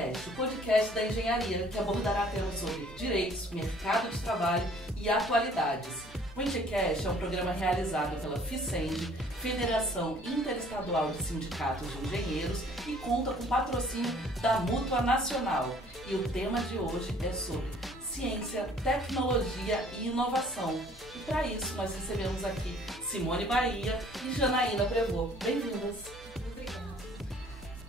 Engenhecast, o podcast da engenharia que abordará temas sobre direitos, mercado de trabalho e atualidades. O Engenhecast é um programa realizado pela FICENG, Federação Interestadual de Sindicatos de Engenheiros, e conta com patrocínio da Mútua Nacional. E o tema de hoje é sobre ciência, tecnologia e inovação. E para isso nós recebemos aqui Simone Bahia e Janaína Prevot. Bem-vindas!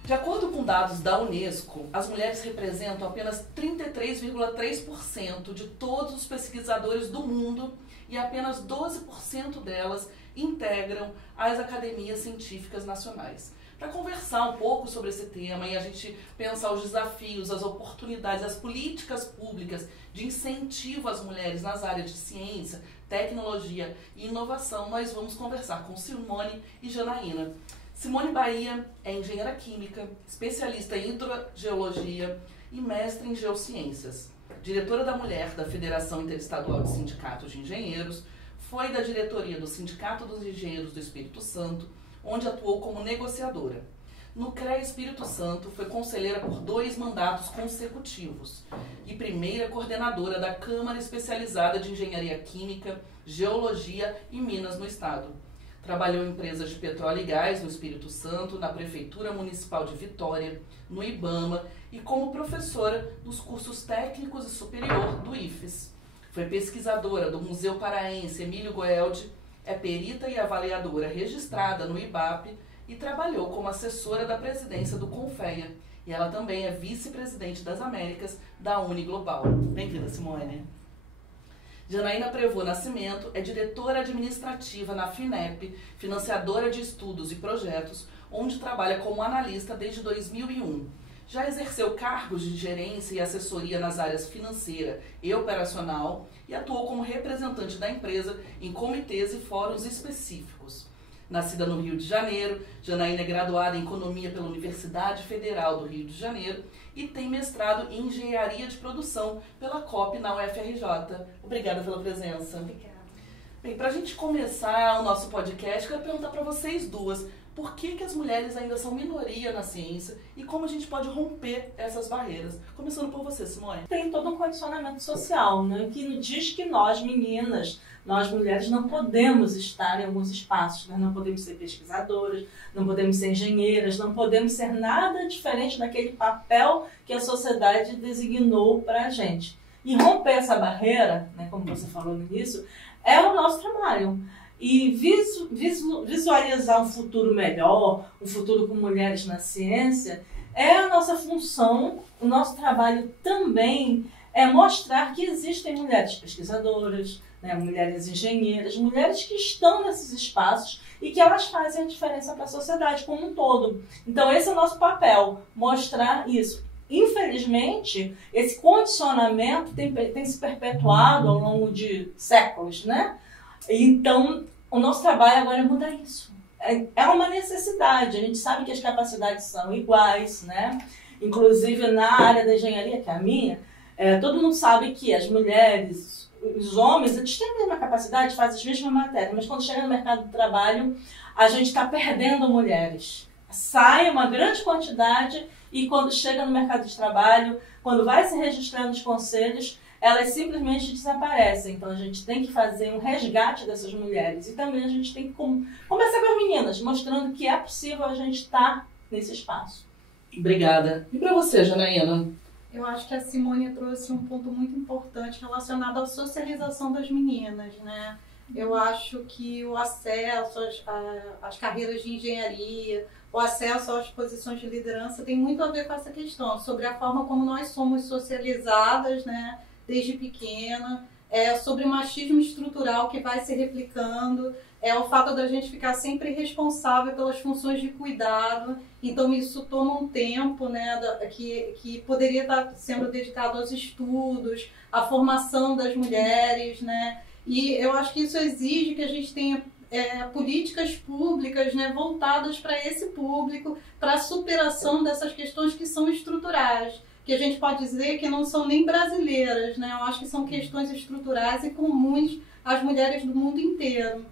De acordo com dados da Unesco, as mulheres representam apenas 33,3% de todos os pesquisadores do mundo e apenas 12% delas integram as academias científicas nacionais. Para conversar um pouco sobre esse tema e a gente pensar os desafios, as oportunidades, as políticas públicas de incentivo às mulheres nas áreas de ciência, tecnologia e inovação, nós vamos conversar com Simone e Janaína. Simone Bahia é engenheira química, especialista em hidrogeologia e mestre em geociências. Diretora da Mulher da Federação Interestadual de Sindicatos de Engenheiros, foi da diretoria do Sindicato dos Engenheiros do Espírito Santo, onde atuou como negociadora. No CREA Espírito Santo, foi conselheira por 2 mandatos consecutivos e primeira coordenadora da Câmara Especializada de Engenharia Química, Geologia e Minas no Estado. Trabalhou em empresas de petróleo e gás no Espírito Santo, na Prefeitura Municipal de Vitória, no IBAMA e como professora dos cursos técnicos e superior do IFES. Foi pesquisadora do Museu Paraense Emílio Goeldi, é perita e avaliadora registrada no IBAP e trabalhou como assessora da presidência do CONFEA. E ela também é vice-presidente das Américas da Uniglobal. Bem-vinda, Simone. Janaína Prevot Nascimento é diretora administrativa na FINEP, financiadora de estudos e projetos, onde trabalha como analista desde 2001. Já exerceu cargos de gerência e assessoria nas áreas financeira e operacional e atuou como representante da empresa em comitês e fóruns específicos. Nascida no Rio de Janeiro, Janaína é graduada em Economia pela Universidade Federal do Rio de Janeiro e tem mestrado em Engenharia de Produção pela COP na UFRJ. Obrigada pela presença. Obrigada. Bem, para a gente começar o nosso podcast, eu quero perguntar para vocês duas por que as mulheres ainda são minoria na ciência e como a gente pode romper essas barreiras. Começando por você, Simone. Tem todo um condicionamento social, né, que diz que nós, meninas, nós mulheres não podemos estar em alguns espaços, nós não podemos ser pesquisadoras, não podemos ser engenheiras, não podemos ser nada diferente daquele papel que a sociedade designou para a gente. E romper essa barreira, né, como você falou no início, é o nosso trabalho. E visualizar um futuro melhor, um futuro com mulheres na ciência, é a nossa função. O nosso trabalho também é mostrar que existem mulheres pesquisadoras, né, mulheres engenheiras, mulheres que estão nesses espaços e que elas fazem a diferença para a sociedade como um todo. Então esse é o nosso papel, mostrar isso. Infelizmente, esse condicionamento tem se perpetuado ao longo de séculos, né? Então, o nosso trabalho agora é mudar isso. É uma necessidade, a gente sabe que as capacidades são iguais, né? Inclusive na área da engenharia, que é a minha, todo mundo sabe que as mulheres, os homens, eles têm a mesma capacidade, fazem as mesmas matérias, mas quando chega no mercado de trabalho, a gente está perdendo mulheres. Sai uma grande quantidade e quando chega no mercado de trabalho, quando vai se registrar nos conselhos, elas simplesmente desaparecem. Então a gente tem que fazer um resgate dessas mulheres. E também a gente tem que começar com as meninas, mostrando que é possível a gente estar nesse espaço. Obrigada. E para você, Janaína? Eu acho que a Simone trouxe um ponto muito importante relacionado à socialização das meninas, né? Eu acho que o acesso às carreiras de engenharia, o acesso às posições de liderança tem muito a ver com essa questão, sobre a forma como nós somos socializadas, né? Desde pequena, sobre o machismo estrutural que vai se replicando, o fato da gente ficar sempre responsável pelas funções de cuidado. Então isso toma um tempo, né, que poderia estar sendo dedicado aos estudos, à formação das mulheres, né? E eu acho que isso exige que a gente tenha políticas públicas, né, voltadas para esse público, para a superação dessas questões que são estruturais, que a gente pode dizer que não são nem brasileiras, né? Eu acho que são questões estruturais e comuns às mulheres do mundo inteiro.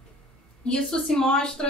isso se mostra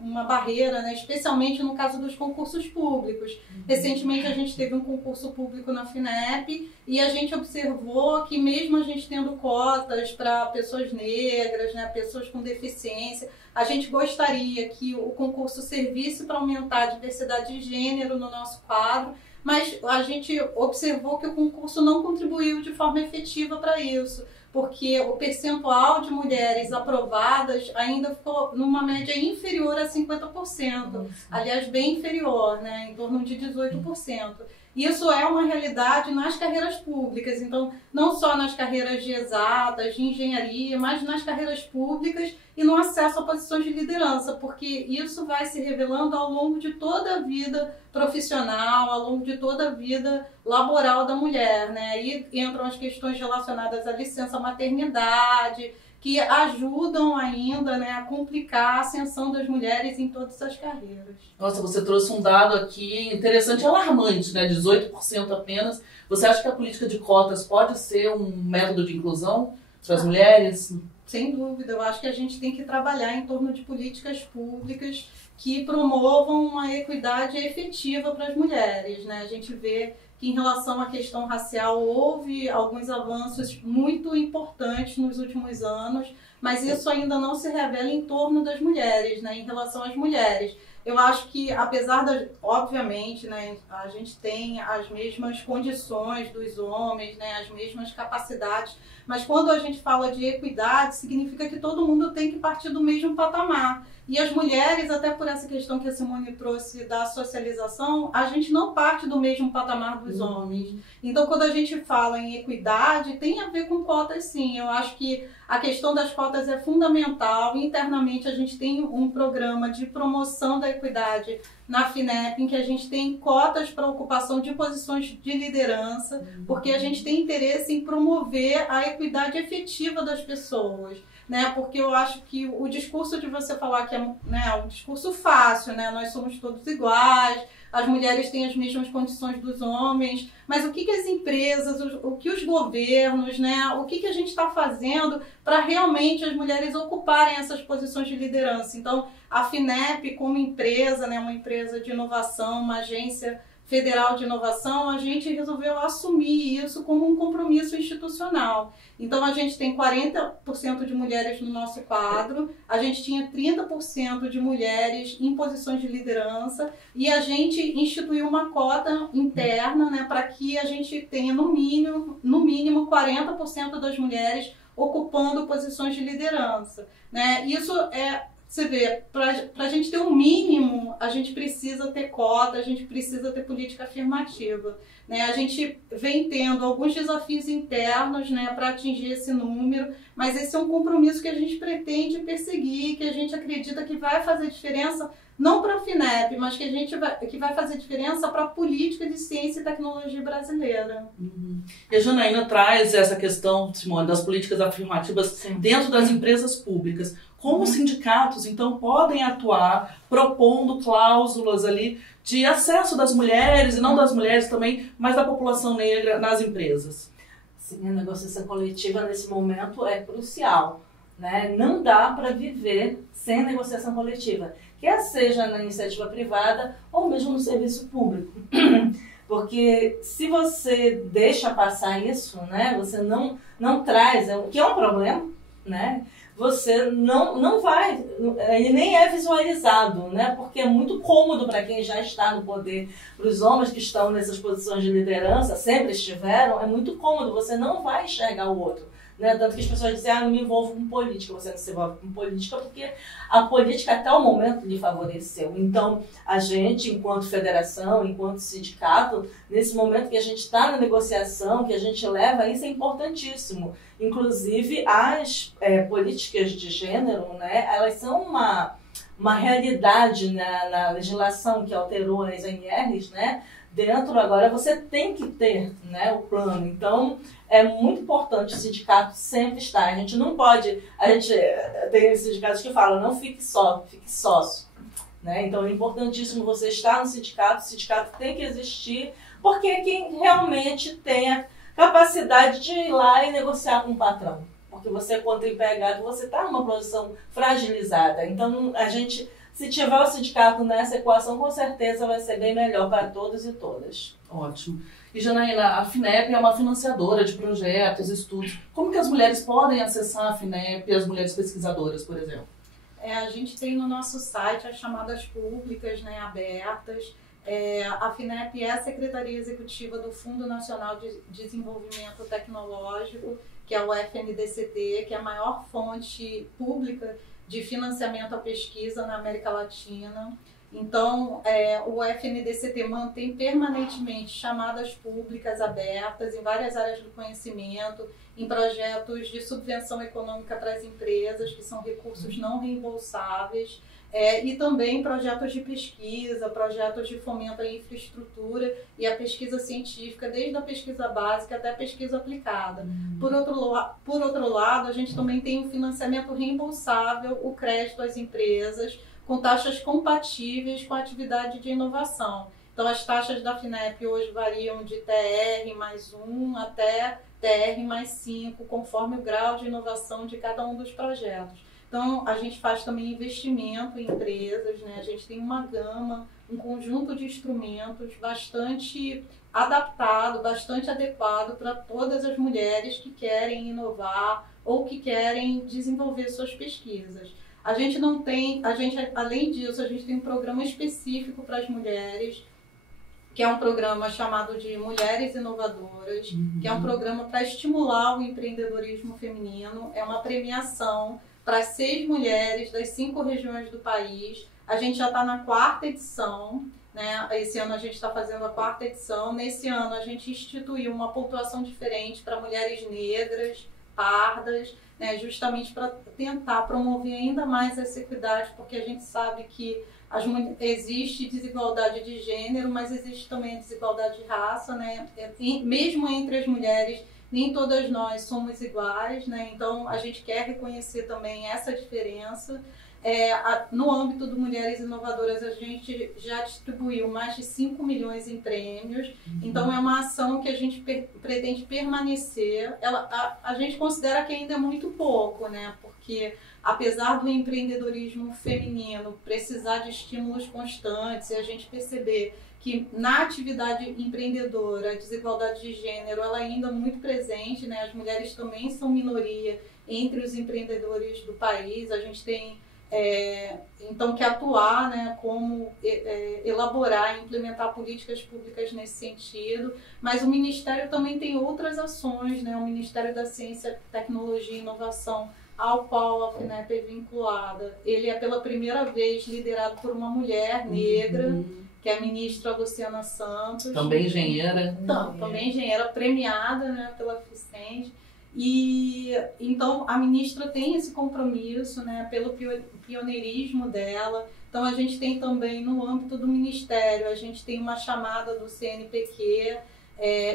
uma barreira, né? Especialmente no caso dos concursos públicos. Recentemente a gente teve um concurso público na FINEP e a gente observou que mesmo a gente tendo cotas para pessoas negras, né, pessoas com deficiência, a gente gostaria que o concurso servisse para aumentar a diversidade de gênero no nosso quadro, mas a gente observou que o concurso não contribuiu de forma efetiva para isso, porque o percentual de mulheres aprovadas ainda ficou numa média inferior a 50%. Aliás, bem inferior, né? Em torno de 18%. Isso é uma realidade nas carreiras públicas, então não só nas carreiras de exatas, de engenharia, mas nas carreiras públicas e no acesso a posições de liderança, porque isso vai se revelando ao longo de toda a vida profissional, ao longo de toda a vida laboral da mulher, né? Aí entram as questões relacionadas à licença maternidade, que ajudam ainda, né, a complicar a ascensão das mulheres em todas as carreiras. Nossa, você trouxe um dado aqui interessante, alarmante, né? 18% apenas. Você acha que a política de cotas pode ser um método de inclusão para as mulheres? Sem dúvida, eu acho que a gente tem que trabalhar em torno de políticas públicas que promovam uma equidade efetiva para as mulheres, né? A gente vê que em relação à questão racial houve alguns avanços muito importantes nos últimos anos, mas isso ainda não se revela em torno das mulheres, né? Em relação às mulheres. Eu acho que, apesar da, obviamente, né, a gente tem as mesmas condições dos homens, né, as mesmas capacidades, mas quando a gente fala de equidade, significa que todo mundo tem que partir do mesmo patamar. E as mulheres, até por essa questão que a Simone trouxe da socialização, a gente não parte do mesmo patamar dos homens. Então, quando a gente fala em equidade, tem a ver com cotas, sim. Eu acho que a questão das cotas é fundamental. Internamente, a gente tem um programa de promoção da equidade na FINEP, em que a gente tem cotas para ocupação de posições de liderança, porque a gente tem interesse em promover a equidade efetiva das pessoas. Né? Porque eu acho que o discurso de você falar que é, né, um discurso fácil, né? Nós somos todos iguais, as mulheres têm as mesmas condições dos homens, mas o que as empresas, o que os governos, né? O que a gente está fazendo para realmente as mulheres ocuparem essas posições de liderança? Então, a FINEP, como empresa, né, uma empresa de inovação, uma agência federal de inovação, a gente resolveu assumir isso como um compromisso institucional. Então, a gente tem 40% de mulheres no nosso quadro, a gente tinha 30% de mulheres em posições de liderança e a gente instituiu uma cota interna, né, para que a gente tenha no mínimo 40% das mulheres ocupando posições de liderança. Né? Isso é... Você vê, para a gente ter um mínimo, a gente precisa ter cota, a gente precisa ter política afirmativa. Né? A gente vem tendo alguns desafios internos, né, para atingir esse número, mas esse é um compromisso que a gente pretende perseguir, que a gente acredita que vai fazer diferença, não para a FINEP, mas que vai fazer diferença para a política de ciência e tecnologia brasileira. E a Janaína traz essa questão, Simone, das políticas afirmativas dentro das empresas públicas. Como os sindicatos, então, podem atuar propondo cláusulas ali de acesso das mulheres, e não das mulheres também, mas da população negra nas empresas? Sim, a negociação coletiva nesse momento é crucial. Né? Não dá para viver sem negociação coletiva, quer seja na iniciativa privada ou mesmo no serviço público. Porque se você deixa passar isso, né, você não traz, que é um problema, né? Você não vai, ele nem é visualizado, né? Porque é muito cômodo para quem já está no poder, para os homens que estão nessas posições de liderança, sempre estiveram, é muito cômodo, você não vai enxergar o outro. Né? Tanto que as pessoas dizem, não me envolvo com política, você não se envolve com política porque a política até o momento lhe favoreceu. Então, a gente, enquanto federação, enquanto sindicato, nesse momento que a gente está na negociação, que a gente leva, isso é importantíssimo. Inclusive, as políticas de gênero, né, elas são uma realidade na legislação que alterou as ANRs, né? Dentro agora você tem que ter, né, o plano. Então, é muito importante o sindicato sempre estar. A gente não pode... A gente tem sindicatos que falam, não fique só, fique sócio. Né? Então, é importantíssimo você estar no sindicato. O sindicato tem que existir, porque é quem realmente tem a capacidade de ir lá e negociar com o patrão. Porque porque você é contra empregado, você está numa posição fragilizada. Então, a gente, se tiver o sindicato nessa equação, com certeza vai ser bem melhor para todos e todas. Ótimo. E, Janaína, a FINEP é uma financiadora de projetos, estudos. Como que as mulheres podem acessar a FINEP, as mulheres pesquisadoras, por exemplo? A gente tem no nosso site as chamadas públicas, né, abertas. A FINEP é a Secretaria Executiva do Fundo Nacional de Desenvolvimento Tecnológico, que é o FNDCT, que é a maior fonte pública de financiamento à pesquisa na América Latina. Então, o FNDCT mantém permanentemente chamadas públicas abertas em várias áreas do conhecimento, em projetos de subvenção econômica para as empresas, que são recursos não reembolsáveis, e também projetos de pesquisa, projetos de fomento à infraestrutura e à pesquisa científica, desde a pesquisa básica até a pesquisa aplicada. Por outro lado, a gente também tem o financiamento reembolsável, o crédito às empresas, com taxas compatíveis com a atividade de inovação. Então, as taxas da FINEP hoje variam de TR mais 1 até TR mais 5, conforme o grau de inovação de cada um dos projetos. Então, a gente faz também investimento em empresas, né? A gente tem uma gama, um conjunto de instrumentos bastante adaptado, bastante adequado para todas as mulheres que querem inovar ou que querem desenvolver suas pesquisas. Além disso, a gente tem um programa específico para as mulheres, que é um programa chamado de Mulheres Inovadoras, que é um programa para estimular o empreendedorismo feminino. É uma premiação para 6 mulheres das 5 regiões do país. A gente já está na 4ª edição, né? Esse ano a gente está fazendo a 4ª edição. Nesse ano a gente instituiu uma pontuação diferente para mulheres negras, pardas, né? Justamente para tentar promover ainda mais essa equidade, porque a gente sabe que existe desigualdade de gênero, mas existe também a desigualdade de raça, né? Mesmo entre as mulheres, nem todas nós somos iguais, né? Então a gente quer reconhecer também essa diferença. No âmbito do Mulheres Inovadoras, a gente já distribuiu mais de 5 milhões em prêmios. Então é uma ação que a gente pretende permanecer. A gente considera que ainda é muito pouco, né? Porque apesar do empreendedorismo feminino precisar de estímulos constantes e a gente perceber que na atividade empreendedora a desigualdade de gênero ela ainda é muito presente, né? As mulheres também são minoria entre os empreendedores do país. A gente tem então que atuar, né, como elaborar e implementar políticas públicas nesse sentido, mas o Ministério também tem outras ações, né? O Ministério da Ciência, Tecnologia e Inovação, ao qual a FINEP é vinculada, ele é pela primeira vez liderado por uma mulher negra, que é a ministra Luciana Santos. Também engenheira. Também engenheira premiada, né, pela FICEND. E então a ministra tem esse compromisso, né, pelo pioneirismo dela. Então a gente tem também no âmbito do Ministério, a gente tem uma chamada do CNPq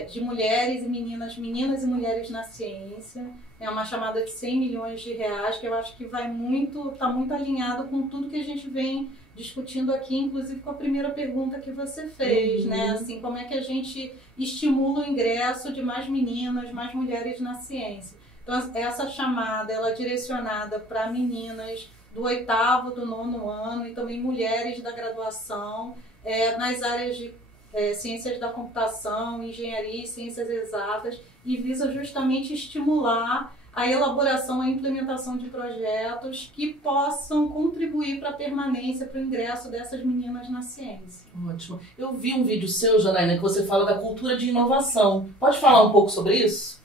de mulheres e meninas e mulheres na ciência. É uma chamada de 100 milhões de reais, que eu acho que está muito alinhado com tudo que a gente vem discutindo aqui, inclusive com a primeira pergunta que você fez, né? Assim, como é que a gente estimula o ingresso de mais meninas, mais mulheres na ciência. Então, essa chamada, ela é direcionada para meninas do 8º, do 9º ano e também mulheres da graduação, nas áreas de ciências da computação, engenharia e ciências exatas, e visa justamente estimular a elaboração e implementação de projetos que possam contribuir para a permanência, para o ingresso dessas meninas na ciência. Ótimo. Eu vi um vídeo seu, Janaína, que você fala da cultura de inovação. Pode falar um pouco sobre isso?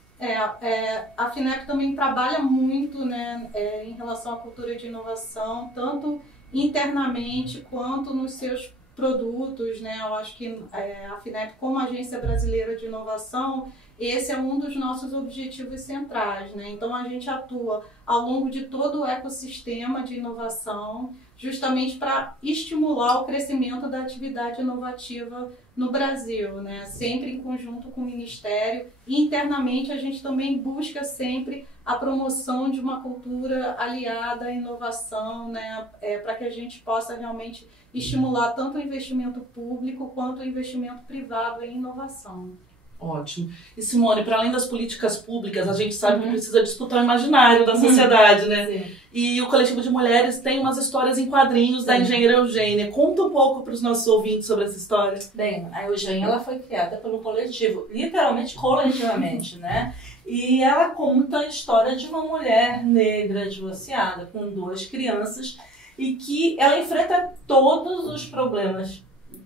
A FINEP também trabalha muito, né, em relação à cultura de inovação, tanto internamente quanto nos seus produtos, né? Eu acho que a FINEP, como Agência Brasileira de Inovação, esse é um dos nossos objetivos centrais, né? Então a gente atua ao longo de todo o ecossistema de inovação, justamente para estimular o crescimento da atividade inovativa no Brasil, né? Sempre em conjunto com o Ministério. E internamente a gente também busca sempre a promoção de uma cultura aliada à inovação, né? Para que a gente possa realmente estimular tanto o investimento público quanto o investimento privado em inovação. Ótimo. E Simone, para além das políticas públicas, a gente sabe que precisa disputar o imaginário da sociedade, né? Sim. E o Coletivo de Mulheres tem umas histórias em quadrinhos da engenheira Eugênia. Conta um pouco para os nossos ouvintes sobre essa história. Bem, a Eugênia ela foi criada pelo coletivo, literalmente coletivamente, né? E ela conta a história de uma mulher negra divorciada com 2 crianças e que ela enfrenta todos os problemas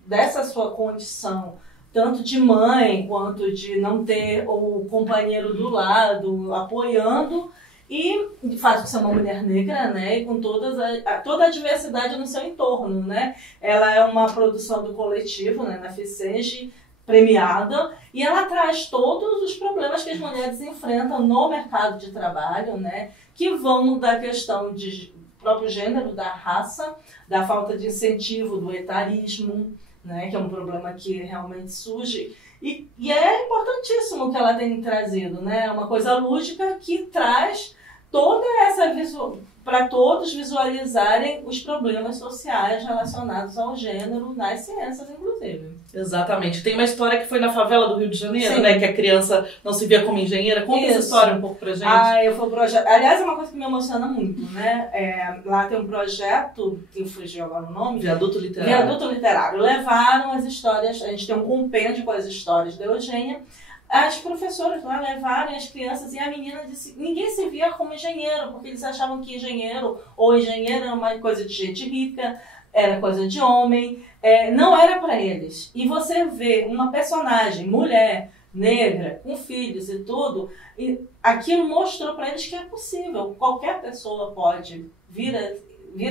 dessa sua condição, tanto de mãe quanto de não ter o companheiro do lado apoiando, e de fato ser uma mulher negra, né, e com toda a diversidade no seu entorno, né. Ela é uma produção do coletivo, né, na FICENGE, premiada, e ela traz todos os problemas que as mulheres enfrentam no mercado de trabalho, né, que vão da questão de próprio gênero, da raça, da falta de incentivo, do etarismo, né, que é um problema que realmente surge. E é importantíssimo o que ela tem trazido, né? Uma coisa lúdica que traz toda essa para todos visualizarem os problemas sociais relacionados ao gênero nas ciências, inclusive. Exatamente. Tem uma história que foi na favela do Rio de Janeiro, Sim. né? Que a criança não se via como engenheira. Conta essa história um pouco pra gente. Foi um projeto. Aliás, é uma coisa que me emociona muito, né? Lá tem um projeto, que fugiu agora o nome. Viaduto Literário. Viaduto Literário. Levaram as histórias, a gente tem um compêndio com as histórias da Eugênia. As professoras lá levaram as crianças e a menina disse ninguém se via como engenheiro, porque eles achavam que engenheiro ou engenheira era uma coisa de gente rica, era coisa de homem, não era para eles. E você vê uma personagem, mulher, negra, com filhos e tudo, e aquilo mostrou para eles que é possível, qualquer pessoa pode vir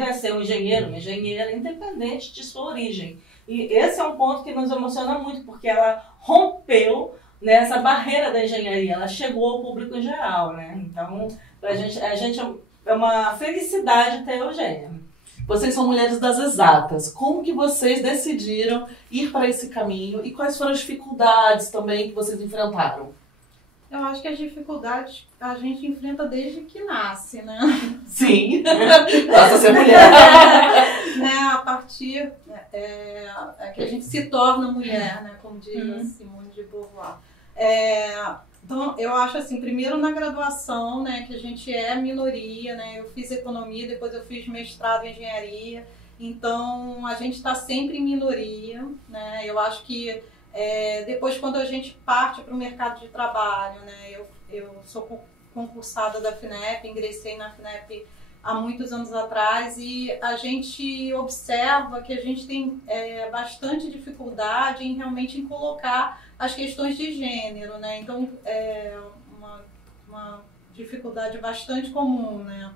a ser um engenheiro, uma engenheira, independente de sua origem. E esse é um ponto que nos emociona muito, porque ela rompeu nessa barreira da engenharia, ela chegou ao público em geral, né? Então, a gente é uma felicidade ter a Eugênia. Vocês são mulheres das exatas. Como que vocês decidiram ir para esse caminho e quais foram as dificuldades também que vocês enfrentaram? Eu acho que as dificuldades a gente enfrenta desde que nasce, né? Sim, basta ser mulher. A partir que a gente se torna mulher, né? Como diz a Simone de Beauvoir. Então, eu acho assim, primeiro na graduação, né, que a gente é minoria, né? Eu fiz economia, depois eu fiz mestrado em engenharia. Então, a gente está sempre em minoria, né? Eu acho que depois, quando a gente parte para o mercado de trabalho, né? Eu sou concursada da FINEP, ingressei na FINEP há muitos anos atrás e a gente observa que a gente tem bastante dificuldade em realmente colocar as questões de gênero, né? Então, é uma dificuldade bastante comum, né?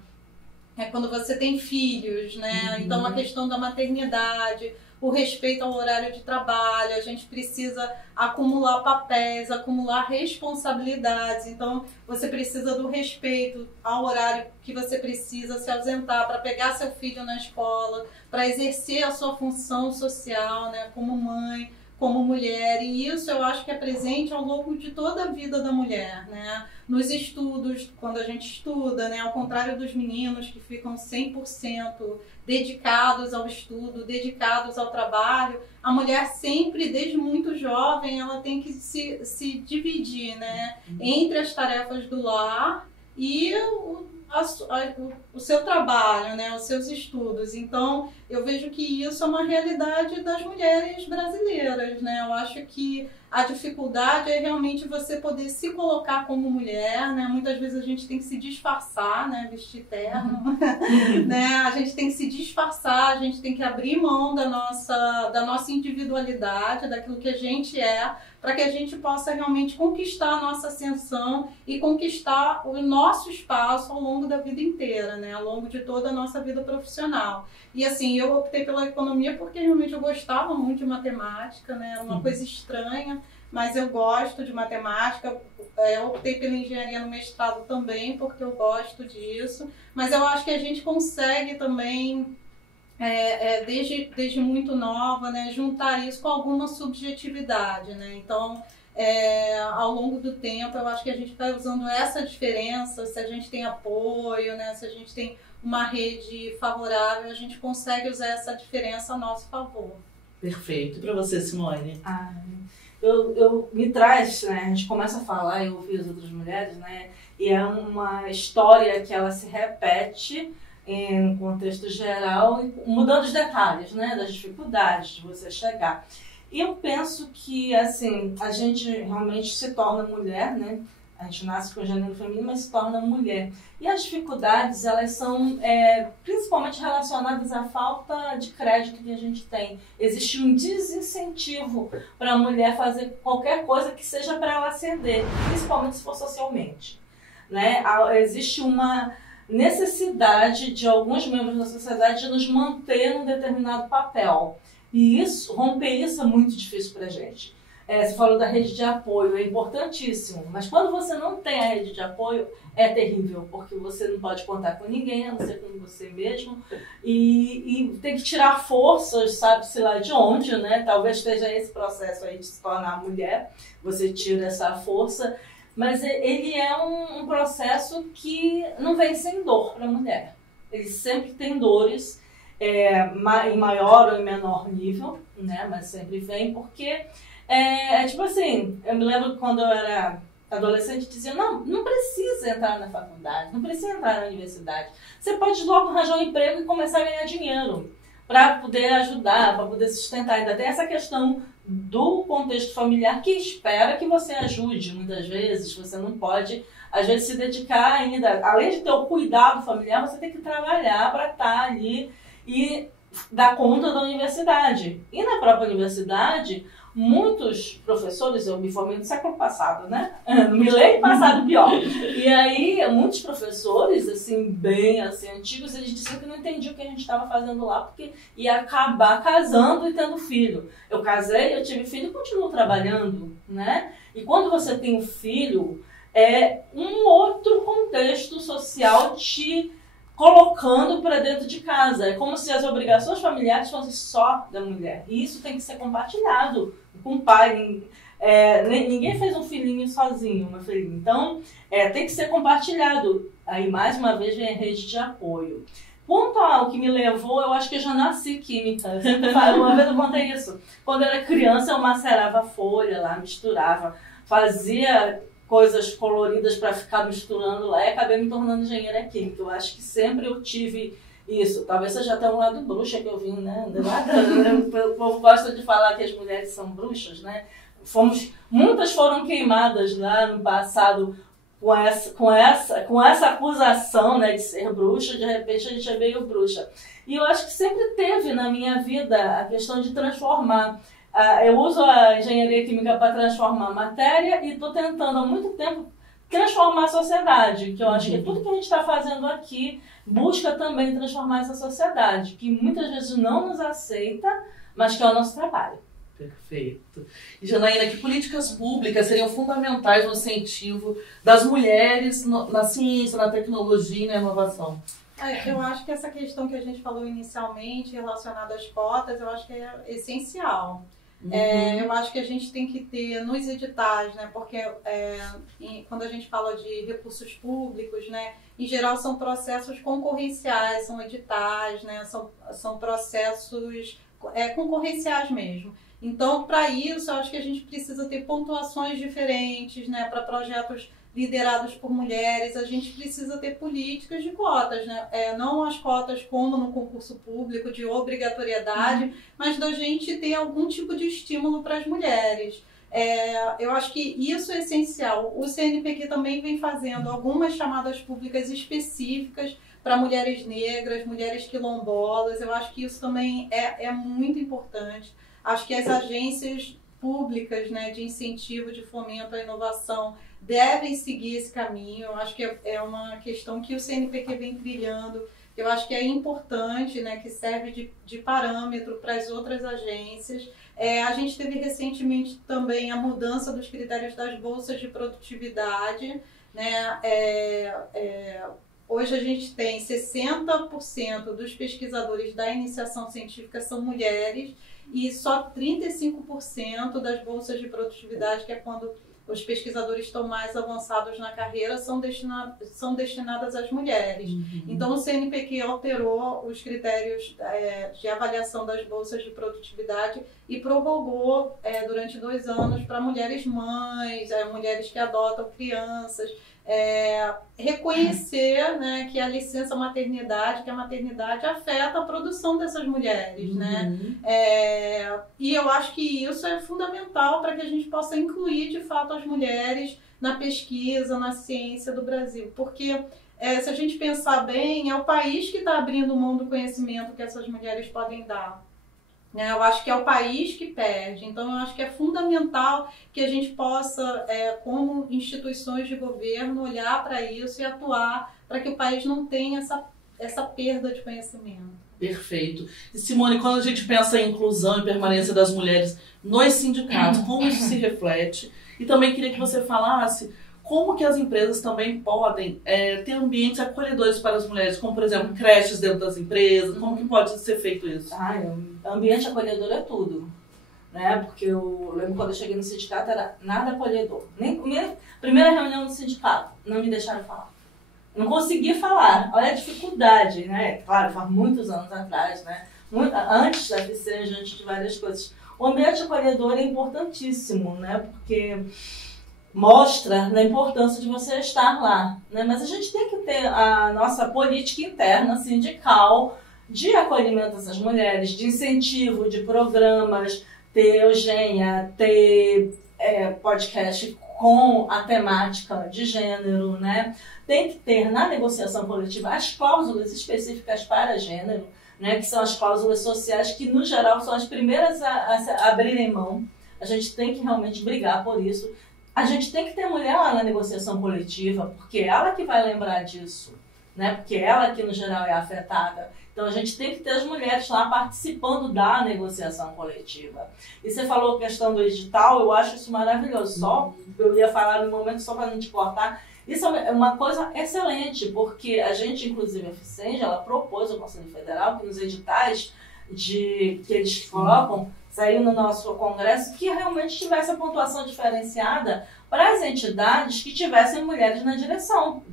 É quando você tem filhos, né? Então, a questão da maternidade, o respeito ao horário de trabalho, a gente precisa acumular papéis, acumular responsabilidades. Então, você precisa do respeito ao horário que você precisa se ausentar para pegar seu filho na escola, para exercer a sua função social, né, como mãe, como mulher. E isso eu acho que é presente ao longo de toda a vida da mulher, né? Nos estudos, quando a gente estuda, né? Ao contrário dos meninos que ficam 100% dedicados ao estudo, dedicados ao trabalho, a mulher sempre, desde muito jovem, ela tem que se dividir, né? Entre as tarefas do lar e o seu trabalho, né, os seus estudos. Então, eu vejo que isso é uma realidade das mulheres brasileiras, né? Eu acho que a dificuldade é realmente você poder se colocar como mulher, né? Muitas vezes a gente tem que se disfarçar, né? Vestir terno, né? A gente tem que se disfarçar, a gente tem que abrir mão da nossa individualidade, daquilo que a gente é, para que a gente possa realmente conquistar a nossa ascensão e conquistar o nosso espaço ao longo da vida inteira, né? Ao longo de toda a nossa vida profissional. E assim, eu optei pela economia porque realmente eu gostava muito de matemática, né? Uma coisa estranha, mas eu gosto de matemática. Eu optei pela engenharia no mestrado também porque eu gosto disso. Mas eu acho que a gente consegue também, desde muito nova, né, juntar isso com alguma subjetividade, né? Então, ao longo do tempo, eu acho que a gente vai usando essa diferença, se a gente tem apoio, né, se a gente tem uma rede favorável, a gente consegue usar essa diferença a nosso favor. Perfeito. E para você, Simone? me traz, né? A gente começa a falar e ouvir as outras mulheres, né? E é uma história que ela se repete em um contexto geral, mudando os detalhes, né? Das dificuldades de você chegar. E eu penso que, assim, a gente realmente se torna mulher, né? A gente nasce com gênero feminino, mas se torna mulher. E as dificuldades, elas são principalmente relacionadas à falta de crédito que a gente tem. Existe um desincentivo para a mulher fazer qualquer coisa que seja para ela ascender, principalmente se for socialmente, né? Existe uma necessidade de alguns membros da sociedade de nos manter num determinado papel. E romper isso é muito difícil para a gente. Você falou da rede de apoio, é importantíssimo, mas quando você não tem a rede de apoio, é terrível, porque você não pode contar com ninguém, a não ser com você mesmo, e tem que tirar forças, sabe-se lá de onde, né? Talvez esteja esse processo aí de se tornar mulher, você tira essa força, mas ele é um processo que não vem sem dor para a mulher. Ele sempre tem dores, em maior ou em menor nível, né? Mas sempre vem, porque... tipo assim, eu me lembro quando eu era adolescente, dizia, não precisa entrar na faculdade, não precisa entrar na universidade. Você pode logo arranjar um emprego e começar a ganhar dinheiro para poder ajudar, para poder sustentar. Ainda tem essa questão do contexto familiar que espera que você ajude. Muitas vezes você não pode, às vezes, se dedicar ainda. Além de ter o cuidado familiar, você tem que trabalhar para estar ali e dar conta da universidade. E na própria universidade... Muitos professores, eu me formei no século passado, né? No milênio passado, pior. E aí, muitos professores, assim, bem assim, antigos, eles diziam que não entendiam o que a gente estava fazendo lá, porque ia acabar casando e tendo filho. Eu casei, eu tive filho e continuo trabalhando, né? E quando você tem um filho, é um outro contexto social te colocando para dentro de casa. É como se as obrigações familiares fossem só da mulher. E isso tem que ser compartilhado com o pai. Ninguém fez um filhinho sozinho, uma filhinha. Então, tem que ser compartilhado. Aí, mais uma vez, vem a rede de apoio. Quanto ao que me levou, eu acho que eu já nasci química. Uma vez eu contei isso. Quando eu era criança, eu macerava folha lá, misturava, fazia... coisas coloridas para ficar misturando lá e acabei me tornando engenheira química. Eu acho que sempre eu tive isso. Talvez seja até um lado bruxa que eu vim, né? O povo gosta de falar que as mulheres são bruxas, né? Muitas foram queimadas lá no passado com essa acusação, né, de ser bruxa. De repente a gente é meio bruxa. E eu acho que sempre teve na minha vida a questão de transformar. Eu uso a engenharia química para transformar matéria e estou tentando há muito tempo transformar a sociedade, que eu acho que tudo que a gente está fazendo aqui busca também transformar essa sociedade, que muitas vezes não nos aceita, mas que é o nosso trabalho. Perfeito. E, Janaína, que políticas públicas seriam fundamentais no incentivo das mulheres na ciência, na tecnologia e na inovação? Eu acho que essa questão que a gente falou inicialmente, relacionada às cotas, eu acho que é essencial. Eu acho que a gente tem que ter nos editais, né? Porque quando a gente fala de recursos públicos, né? Em geral são processos concorrenciais, são editais, né? São processos concorrenciais mesmo. Então, para isso, eu acho que a gente precisa ter pontuações diferentes, né? Para projetos liderados por mulheres, a gente precisa ter políticas de cotas, né? Não as cotas como no concurso público, de obrigatoriedade, mas da gente ter algum tipo de estímulo para as mulheres. Eu acho que isso é essencial. O CNPq também vem fazendo algumas chamadas públicas específicas para mulheres negras, mulheres quilombolas. Eu acho que isso também é muito importante. Acho que as agências públicas, né, de incentivo, de fomento à inovação, devem seguir esse caminho. Eu acho que é uma questão que o CNPq vem trilhando. Eu acho que é importante, né, que serve de parâmetro para as outras agências. A gente teve recentemente também a mudança dos critérios das bolsas de produtividade, né? Hoje a gente tem 60% dos pesquisadores da iniciação científica são mulheres e só 35% das bolsas de produtividade, que é quando os pesquisadores estão mais avançados na carreira são destinadas às mulheres. Então, o CNPq alterou os critérios de avaliação das bolsas de produtividade e prorrogou durante 2 anos para mulheres mães, mulheres que adotam crianças, reconhecer, né, que a licença maternidade, que a maternidade afeta a produção dessas mulheres, né? E eu acho que isso é fundamental para que a gente possa incluir de fato as mulheres na pesquisa, na ciência do Brasil, porque se a gente pensar bem, é o país que está abrindo mão do conhecimento que essas mulheres podem dar. Eu acho que é o país que perde, então eu acho que é fundamental que a gente possa, como instituições de governo, olhar para isso e atuar para que o país não tenha essa perda de conhecimento. Perfeito. E Simone, quando a gente pensa em inclusão e permanência das mulheres nos sindicatos, como isso se reflete? E também queria que você falasse como que as empresas também podem ter ambientes acolhedores para as mulheres, como, por exemplo, creches dentro das empresas, como que pode ser feito isso? Ambiente acolhedor é tudo, né? Porque eu lembro quando eu cheguei no sindicato, era nada acolhedor. Nem primeira reunião do sindicato, não me deixaram falar. Não consegui falar, olha a dificuldade, né? Claro, faz muitos anos atrás, né? Antes da FCENJ, antes de várias coisas. O ambiente acolhedor é importantíssimo, né? Porque mostra a importância de você estar lá, né? Mas a gente tem que ter a nossa política interna sindical de acolhimento dessas mulheres, de incentivo, de programas, ter Eugênia, ter podcast com a temática de gênero, né? Tem que ter na negociação coletiva as cláusulas específicas para gênero, né? Que são as cláusulas sociais que, no geral, são as primeiras a abrirem mão. A gente tem que realmente brigar por isso. A gente tem que ter mulher lá na negociação coletiva, porque é ela que vai lembrar disso, né? Porque ela que, no geral, é afetada. Então, a gente tem que ter as mulheres lá participando da negociação coletiva. E você falou a questão do edital, eu acho isso maravilhoso. Eu ia falar no momento só para não te cortar. Isso é uma coisa excelente, porque a gente, inclusive, a FCENJ, ela propôs ao Conselho Federal que nos editais que eles colocam, saiu no nosso congresso, que realmente tivesse a pontuação diferenciada para as entidades que tivessem mulheres na direção.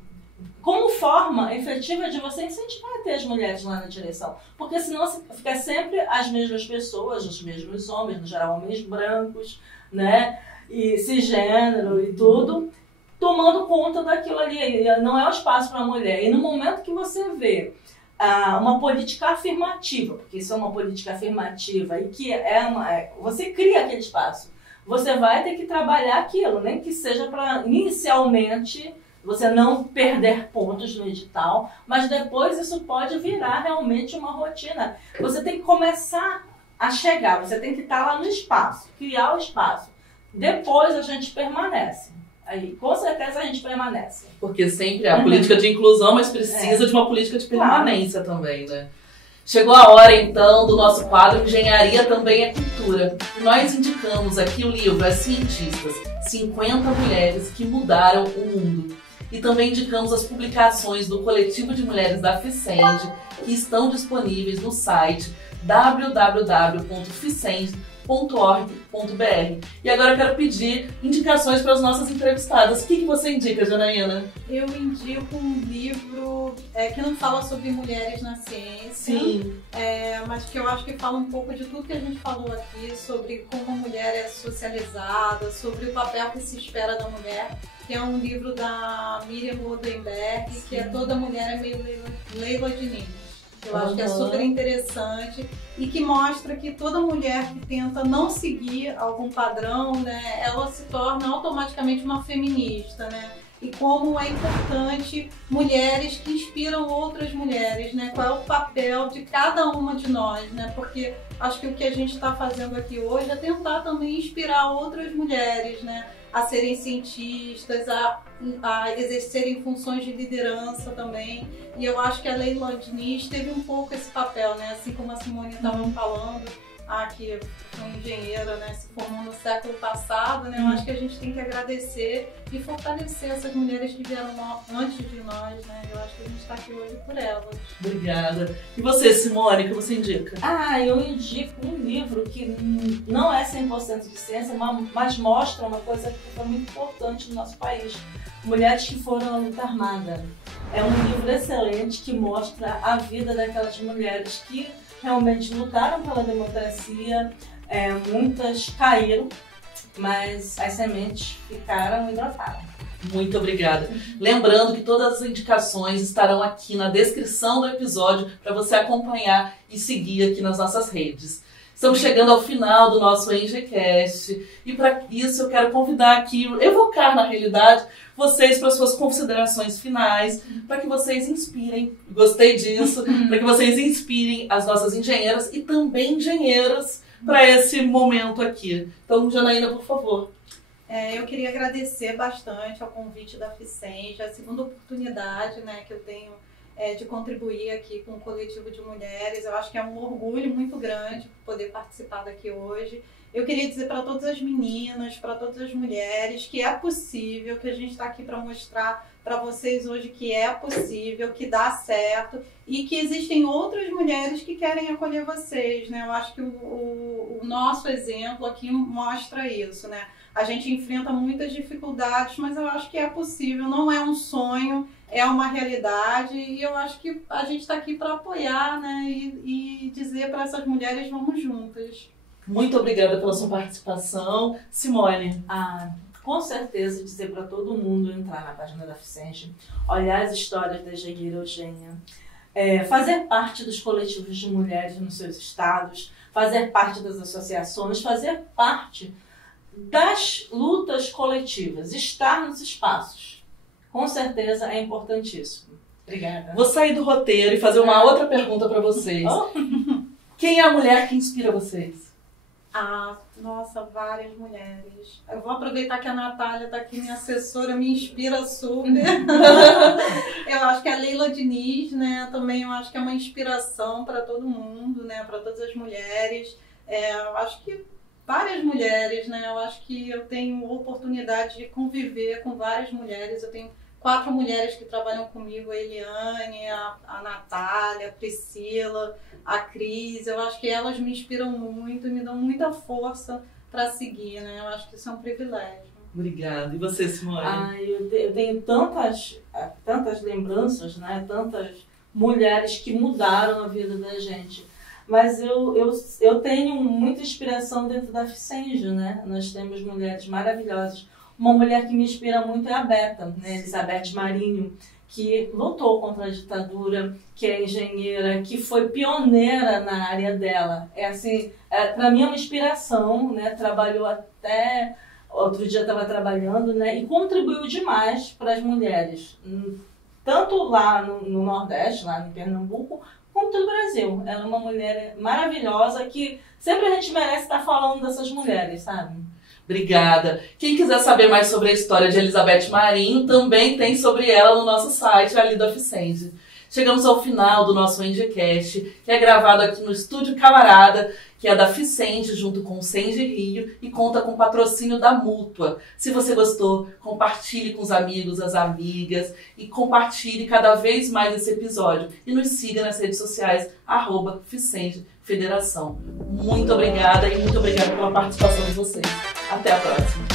Como forma efetiva de você incentivar a ter as mulheres lá na direção. Porque senão fica sempre as mesmas pessoas, os mesmos homens, no geral homens brancos, né? E cisgênero e tudo, tomando conta daquilo ali. Não é o espaço para a mulher. E no momento que você vê uma política afirmativa, porque isso é uma política afirmativa e que você cria aquele espaço. Você vai ter que trabalhar aquilo, nem que seja para inicialmente você não perder pontos no edital, mas depois isso pode virar realmente uma rotina. Você tem que começar a chegar, você tem que estar lá no espaço, criar o espaço. Depois a gente permanece. Aí, com certeza a gente permanece. Porque sempre há política de inclusão, mas precisa de uma política de permanência também, né? Chegou a hora, então, do nosso quadro Engenharia Também é Cultura. Nós indicamos aqui o livro As Cientistas, 50 Mulheres que Mudaram o Mundo. E também indicamos as publicações do Coletivo de Mulheres da FCENJ, que estão disponíveis no site www.ficend.org.br. E agora eu quero pedir indicações para as nossas entrevistadas. O que você indica, Janaína? Eu indico um livro que não fala sobre mulheres na ciência, Sim. Mas que eu acho que fala um pouco de tudo que a gente falou aqui, sobre como a mulher é socializada, sobre o papel que se espera da mulher, que é um livro da Miriam Goldenberg, que é Toda Mulher é Meio Leila Diniz. Eu acho que é super interessante e que mostra que toda mulher que tenta não seguir algum padrão, né, ela se torna automaticamente uma feminista, né? E como é importante mulheres que inspiram outras mulheres, né? Qual é o papel de cada uma de nós, né? Porque acho que o que a gente está fazendo aqui hoje é tentar também inspirar outras mulheres, né? A serem cientistas, a exercerem funções de liderança também. E eu acho que a Leila Diniz teve um pouco esse papel, né? Assim como a Simone estava falando, que foi engenheira, né, se formou no século passado, né, eu acho que a gente tem que agradecer e fortalecer essas mulheres que vieram antes de nós, né, eu acho que a gente está aqui hoje por elas. Obrigada. E você, Simone, o que você indica? Eu indico um livro que não é 100% de ciência, mas mostra uma coisa que foi muito importante no nosso país. Mulheres que foram à luta armada. É um livro excelente que mostra a vida daquelas mulheres que realmente lutaram pela democracia, muitas caíram, mas as sementes ficaram e brotaram. Muito obrigada. Lembrando que todas as indicações estarão aqui na descrição do episódio para você acompanhar e seguir aqui nas nossas redes. Estamos chegando ao final do nosso ENGEcast e para isso eu quero convidar aqui, evocar na realidade, vocês para suas considerações finais, para que vocês inspirem, gostei disso, para que vocês inspirem as nossas engenheiras e também engenheiros para esse momento aqui. Então, Janaína, por favor. Eu queria agradecer bastante ao convite da FICENGE, a segunda oportunidade, né, que eu tenho de contribuir aqui com o coletivo de mulheres. Eu acho que é um orgulho muito grande poder participar daqui hoje. Eu queria dizer para todas as meninas, para todas as mulheres, que é possível, que a gente está aqui para mostrar para vocês hoje que é possível, que dá certo e que existem outras mulheres que querem acolher vocês, né? Eu acho que o nosso exemplo aqui mostra isso, né? A gente enfrenta muitas dificuldades, mas eu acho que é possível, não é um sonho, é uma realidade e eu acho que a gente está aqui para apoiar, né? E dizer para essas mulheres, vamos juntas. Muito obrigada pela sua participação. Simone. Com certeza dizer para todo mundo entrar na página da FICENGE, olhar as histórias da engenheira Eugênia, fazer parte dos coletivos de mulheres nos seus estados, fazer parte das associações, fazer parte das lutas coletivas, estar nos espaços. Com certeza é importantíssimo. Obrigada. Vou sair do roteiro e fazer uma outra pergunta para vocês. Quem é a mulher que inspira vocês? Nossa, várias mulheres. Eu vou aproveitar que a Natália está aqui, minha assessora, me inspira super. Eu acho que a Leila Diniz, né, também eu acho que é uma inspiração para todo mundo, né, para todas as mulheres. Eu acho que várias mulheres, né, eu acho que eu tenho oportunidade de conviver com várias mulheres. Eu tenho 4 mulheres que trabalham comigo, a Eliane, a Natália, a Priscila, a Cris. Eu acho que elas me inspiram muito, me dão muita força para seguir, né? Eu acho que isso é um privilégio. Obrigada. E você, Simone? Eu tenho tantas lembranças, né? Tantas mulheres que mudaram a vida da gente. Mas eu tenho muita inspiração dentro da FICENGE, né? Nós temos mulheres maravilhosas. Uma mulher que me inspira muito é a Beta, né? Elizabeth Marinho, que lutou contra a ditadura, que é engenheira, que foi pioneira na área dela. Para mim é uma inspiração, né? Trabalhou até outro dia estava trabalhando, né? E contribuiu demais para as mulheres, tanto lá no Nordeste, lá em Pernambuco, como no Brasil. Ela é uma mulher maravilhosa que sempre a gente merece estar falando dessas mulheres, sabe? Obrigada. Quem quiser saber mais sobre a história de Elizabeth Marinho, também tem sobre ela no nosso site, ali da FICENGE. Chegamos ao final do nosso ENGEcast, que é gravado aqui no Estúdio Camarada, que é da FICENGE, junto com o Senge Rio, e conta com o patrocínio da Mútua. Se você gostou, compartilhe com os amigos, as amigas, e compartilhe cada vez mais esse episódio. E nos siga nas redes sociais, @FICENGE Federação. Muito obrigada e muito obrigada pela participação de vocês. Até a próxima.